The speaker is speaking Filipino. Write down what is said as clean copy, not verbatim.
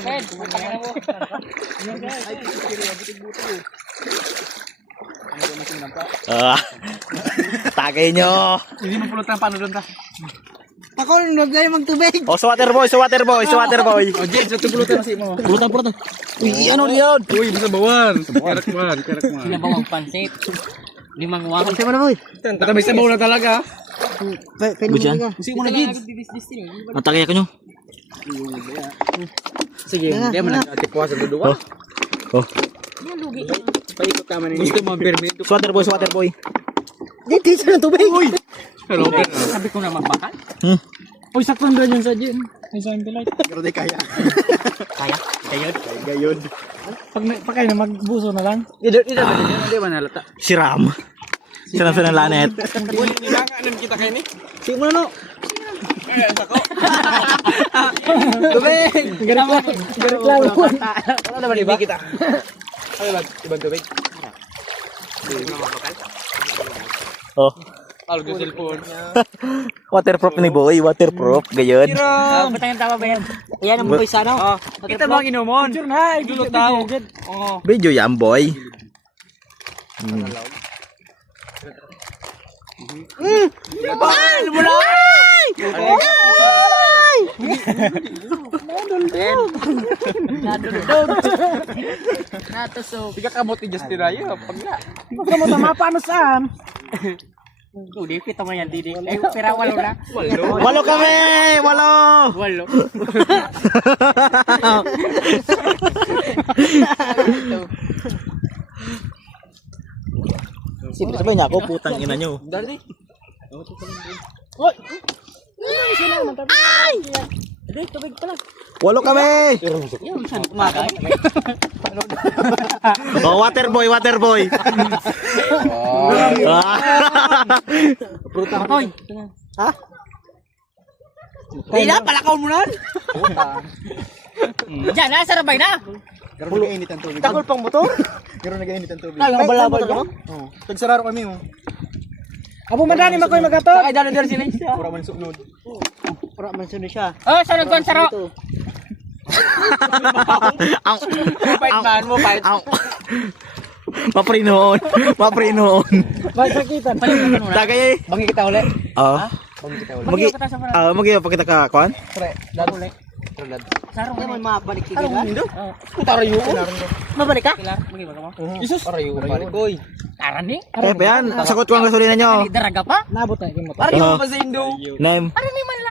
Head, matangin mo. Tagay nyo. Hindi mo pulutan paano doon ta. Ako, huwag kayo magtubig. O, sa water boy. O Jed, sa pulutan si mo. Pulutan. Uy, ano yan? Uy, basta bawan. Kerak man. Pinabawang pansit. Limang wang. Kasi mo na boy. Tatabay sa bawa na talaga. Pwede Good yan. ka. Kasi mo na Jed. Matagay ako nyo. Sige, hindi mo na tipuha sa dudua. Oh. Paikot ka man. Gusto mo permit. Sa water boy. Hindi siya ng tubig. Hello, Sabi ko na magbakal. Uy, saktan doon yun sa Jed. May sa light. Pero di kaya. Kaya? Kaya? Gayod. Pag kayo na magbuso na lang. Hindi ba nalata? Si Ram. Siram sa lanet. Uy, nilanganan kita kayo ni. Sige mo na no. Tubig! Garik lang. Ano naman iba? Kita. Ano ba? Ibang tubig? Oh. Algo cellphone. Waterproof ni boy. Waterproof. Gayon. Patangin tama ba yan? Ayan ang boy sa ano. Kita ba ang inumon? Picture na. Idulot tao. Oo. Video yan boy. Natusok. Tiga kamot ni Justin Raya. Pag nga. Baka mo tama paano saan? Hindi, pito mo yan, Didi. Eh, pera walo na. Walo kami! Walo! Walo. Siyempre sabay niya ako. Putang ina nyo. Dali. Walo kami! Yung saan kumakain? Oh, water boy. Matoy. Ha? Hindi na, palakaw mo na. Diyan na, sarabay na. Pero nag-init ang tubig. Takol pang motor? Pero nag-init ang tubig. Ang balabal mo? Oo. Tagsararo kami oh. Abo madani makoy magato. Ay, dalo-dalo sila siya. Pura man sunod. Pura man sunod siya. Oh, sarang doon, saro. Ang Fight man mo, fight. ang Maprinoon. Fight sakitan. Palimutan mo na. Tagay. Bangi kita uli. Oh. Bangi kita uli. Magi magi pa kita ka kuan? Pre, dad uli. Sarong Kaya mo. man mabalik ka ba? Tarayo. Mabalik ka? Kilar, magi ba ka mo? Isus. Tarayo pare koy. Arani? Eh, yan. Sagot ko ang gasolina nyo. Daraga pa? Nabot na yung motor. Araw pa sa Indo. Name. Arani man